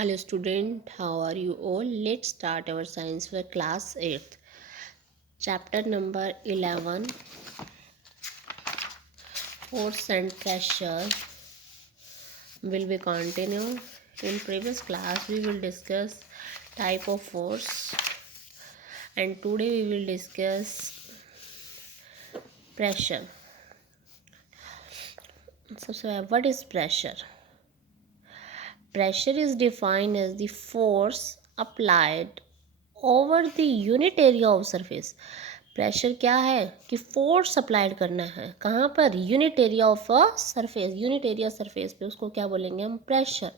Hello student, how are you all? Let's start our science for class 8th. Chapter number 11, Force and Pressure will be continued. In previous class we will discuss type of force and today we will discuss pressure. So what is pressure? Pressure is defined as the force applied over the unit area of surface. Pressure क्या है कि force applied करना है कहाँ पर, unit area of a surface. Unit area surface पे उसको क्या बोलेंगे हम, प्रेशर.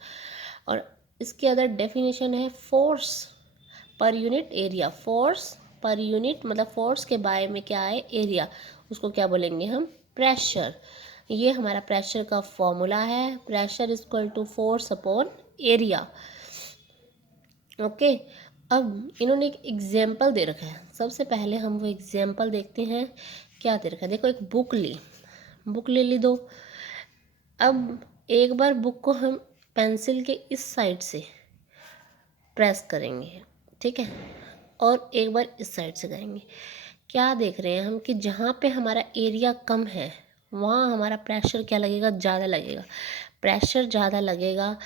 और इसके अदर डेफिनेशन है force per unit area. Force per unit मतलब फोर्स के बारे में क्या है, एरिया, उसको क्या बोलेंगे हम, प्रेशर. ये हमारा प्रेशर का फॉर्मूला है. Pressure is equal to force upon area. Okay. अब इन्होंने एक एग्जाम्पल दे रखा है. सबसे पहले हम वो एग्जाम्पल देखते हैं. क्या दे रखा है, देखो एक बुक ले ली दो. अब एक बार बुक को हम पेंसिल के इस साइड से प्रेस करेंगे, ठीक है, और एक बार इस साइड से करेंगे. क्या देख रहे हैं हम कि जहाँ पे हमारा एरिया कम है वहाँ हमारा प्रेशर क्या लगेगा, ज़्यादा लगेगा. प्रेशर ज़्यादा लगेगा.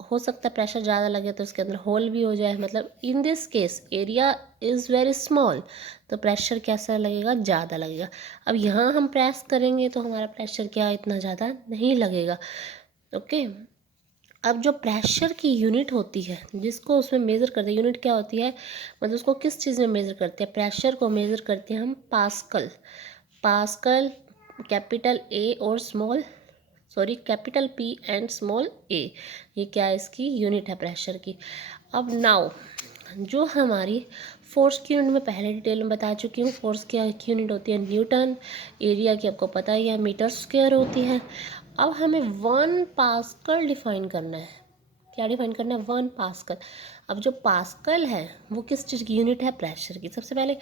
हो सकता है प्रेशर ज़्यादा लगे तो उसके अंदर होल भी हो जाए. मतलब in this case area is very small तो प्रेशर कैसा लगेगा, ज़्यादा लगेगा. अब यहाँ हम प्रेस करेंगे तो हमारा प्रेशर क्या इतना ज़्यादा नहीं लगेगा. ओके. अब जो प्रेशर की यूनिट होती है जिसको उसमें मेज़र करते हैं, यूनिट क्या होती है, मतलब उसको किस चीज़ में मेज़र करते हैं, प्रेशर को मेज़र करते हैं हम पास्कल. पास्कल कैपिटल ए और small capital P and small A, ये क्या है, इसकी यूनिट है प्रेशर की. अब नाउ जो हमारी फोर्स की यूनिट में पहले डिटेल में बता चुकी हूँ. फोर्स की यूनिट होती है न्यूटन. एरिया की आपको पता ही है, मीटर स्क्वायर होती है. अब हमें 1 पास्कल डिफाइन करना है. क्या डिफाइन करना है, 1 पास्कल. अब जो पास्कल है वो किस चीज़ की यूनिट है, प्रेशर की. सबसे पहले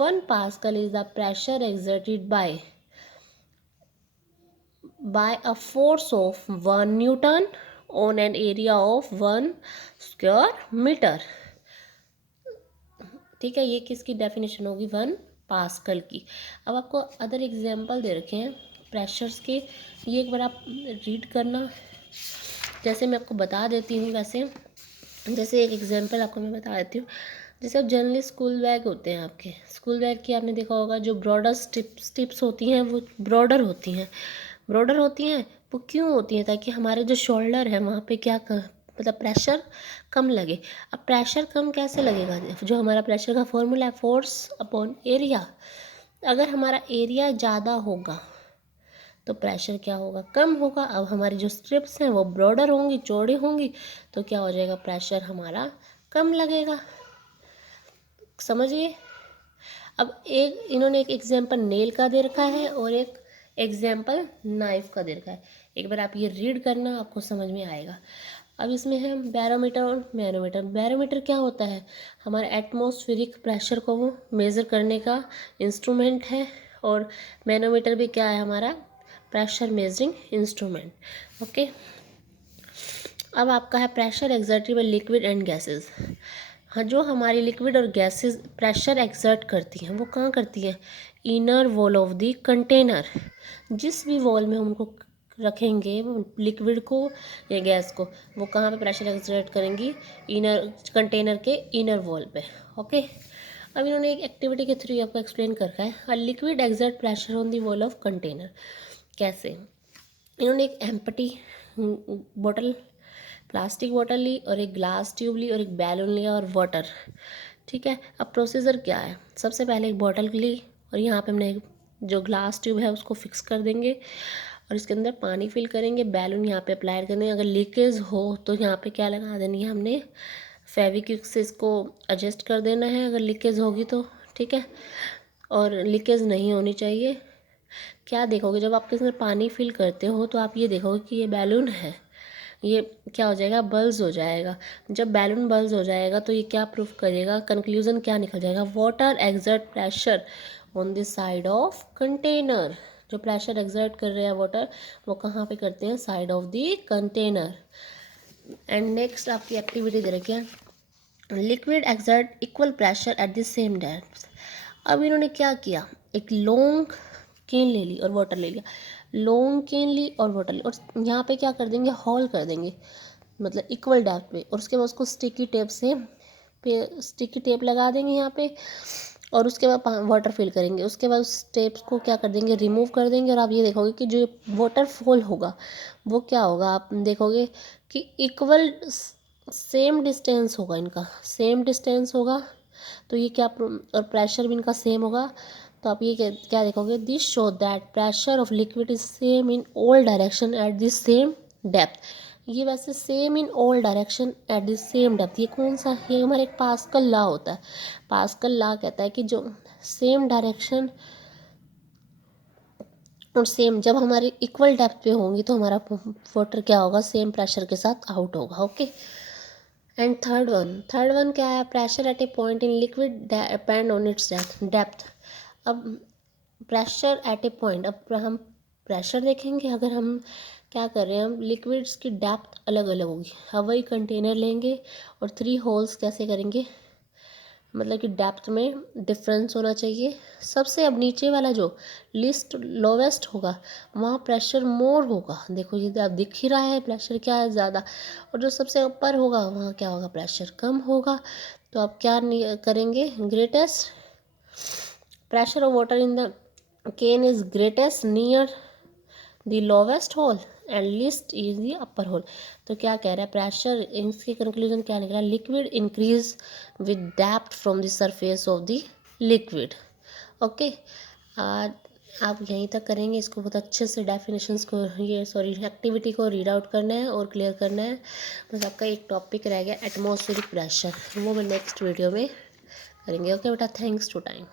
1 pascal is the pressure exerted by a force of 1 Newton on an area of 1 square meter. ठीक है, ये किसकी डेफिनेशन होगी, 1 पास्कल की. अब आपको अदर एग्जांपल दे रखे हैं प्रेशर्स के, ये एक बार आप रीड करना. जैसे मैं आपको बता देती हूँ, वैसे जैसे एक एग्जांपल आपको मैं बता देती हूँ. जैसे अब जनरली स्कूल बैग होते हैं आपके, स्कूल बैग की आपने देखा होगा जो ब्रॉडर स्टिप्स होती हैं वो ब्रॉडर होती हैं. ब्रॉडर होती हैं वो क्यों होती हैं, ताकि हमारे जो शोल्डर है वहाँ पे क्या मतलब प्रेशर कम लगे. अब प्रेशर कम कैसे लगेगा, जो हमारा प्रेशर का फॉर्मूला है फोर्स अपॉन एरिया. अगर हमारा एरिया ज़्यादा होगा तो प्रेशर क्या होगा, कम होगा. अब हमारी जो स्ट्रिप्स हैं वो ब्रॉडर होंगी, चौड़ी होंगी, तो क्या हो जाएगा, प्रेशर हमारा कम लगेगा. समझिए. अब एक इन्होंने एक एग्जांपल नेल का दे रखा है और एक एग्जाम्पल नाइफ का दे रखा है. एक बार आप ये रीड करना, आपको समझ में आएगा. अब इसमें है बैरोमीटर और मैनोमीटर. बैरोमीटर क्या होता है, हमारे एटमॉस्फेरिक प्रेशर को वो मेज़र करने का इंस्ट्रूमेंट है. और मैनोमीटर भी क्या है, हमारा प्रेशर मेजरिंग इंस्ट्रूमेंट. ओके. अब आपका है pressure exerted by liquid and gases. हाँ, जो हमारी लिक्विड और गैसेस प्रेशर एक्सर्ट करती हैं वो कहाँ करती हैं, inner wall of the container. जिस भी वॉल में हम उनको रखेंगे लिक्विड को या गैस को, वो कहाँ पे प्रेशर एक्सर्ट करेंगी, इनर कंटेनर के इनर वॉल पे. ओके. अब इन्होंने एक एक्टिविटी के थ्रू आपको एक्सप्लेन कर रखा है, a liquid exert pressure on the wall of container. कैसे, इन्होंने एक एम्प्टी बॉटल, प्लास्टिक बॉटल ली और एक ग्लास ट्यूब ली और एक बैलून लिया और वाटर. ठीक है. अब प्रोसीजर क्या है, सबसे पहले एक बॉटल ली और यहाँ पे हमने जो ग्लास ट्यूब है उसको फिक्स कर देंगे और इसके अंदर पानी फिल करेंगे. बैलून यहाँ पे अप्लाई कर देंगे. अगर लीकेज हो तो यहाँ पे क्या लगा देनी है हमने, फेविक्विक से इसको एडजस्ट कर देना है अगर लीकेज होगी तो. ठीक है. और लीकेज नहीं होनी चाहिए. क्या देखोगे, जब आप इसमें पानी फिल करते हो तो आप ये देखोगे कि ये बैलून है, ये क्या हो जाएगा, बल्ज हो जाएगा. जब बैलून बल्ज हो जाएगा तो ये क्या प्रूफ करेगा, कंक्लूजन क्या निकल जाएगा, water exert pressure on the side of container. जो प्रेशर एक्सर्ट कर रहे हैं वाटर, वो कहाँ पे करते हैं, side of the container. And next आपकी एक्टिविटी दे रखी है, liquid exert equal pressure at the same depth. अब इन्होंने क्या किया, एक लॉन्ग केन ले ली और वाटर ले लिया, लॉन्ग केन ली और वाटर ली, और यहाँ पे क्या कर देंगे, हॉल कर देंगे, मतलब इक्वल डेप्थ पे, और उसके बाद उसको स्टिकी टेप से स्टिकी टेप लगा देंगे यहाँ पे, और उसके बाद वाटर फिल करेंगे। उसके बाद उस टेप्स को क्या कर देंगे, रिमूव कर देंगे, और आप ये देखोगे कि जो वाटरफॉल होगा वो क्या होगा, आप देखोगे कि इक्वल सेम डिस्टेंस होगा, इनका सेम डिस्टेंस होगा, तो ये क्या, और प्रेशर भी इनका सेम होगा। तो आप ये क्या देखोगे, this show that pressure of liquid is same in all direction at this same depth. ये वैसे same in all direction at the same depth, ये कौन सा, ये हमारे एक पास्कल लॉ होता है। पास्कल लॉ कहता है कि जो सेम डायरेक्शन और सेम जब हमारी इक्वल डेप्थ पे होंगी तो हमारा वाटर क्या होगा, सेम प्रेशर के साथ आउट होगा। ओके, एंड थर्ड वन क्या है, pressure at A point in liquid depend on it's depth. अब प्रेशर एट ए पॉइंट, अब हम प्रेशर देखेंगे, अगर हम क्या कर रहे हैं, हम लिक्विड्स की डेप्थ अलग अलग होगी, हम वही कंटेनर लेंगे और 3 होल्स कैसे करेंगे, मतलब कि डेप्थ में डिफरेंस होना चाहिए। सबसे अब नीचे वाला जो लिस्ट लोवेस्ट होगा वहाँ प्रेशर मोर होगा, देखो ये आप दिख ही रहा है प्रेशर क्या है ज़्यादा, और जो सबसे ऊपर होगा वहाँ क्या होगा, प्रेशर कम होगा। तो आप क्या करेंगे, greatest pressure of water in the can is greatest near the lowest hole and least is the upper hole. तो क्या कह रहा है, प्रेशर, इसकी कंक्लूजन क्या निकला, liquid increase with depth from the surface of the liquid. Okay, आप यहीं तक करेंगे, इसको बहुत अच्छे से डेफिनेशंस को, ये सॉरी एक्टिविटी को रीड आउट करना है और क्लियर करना है। बस आपका एक टॉपिक रह गया एटमॉस्फेरिक प्रेशर, वो मैं नेक्स्ट वीडियो में करेंगे। ओके बेटा, थैंक्स टू टाइम।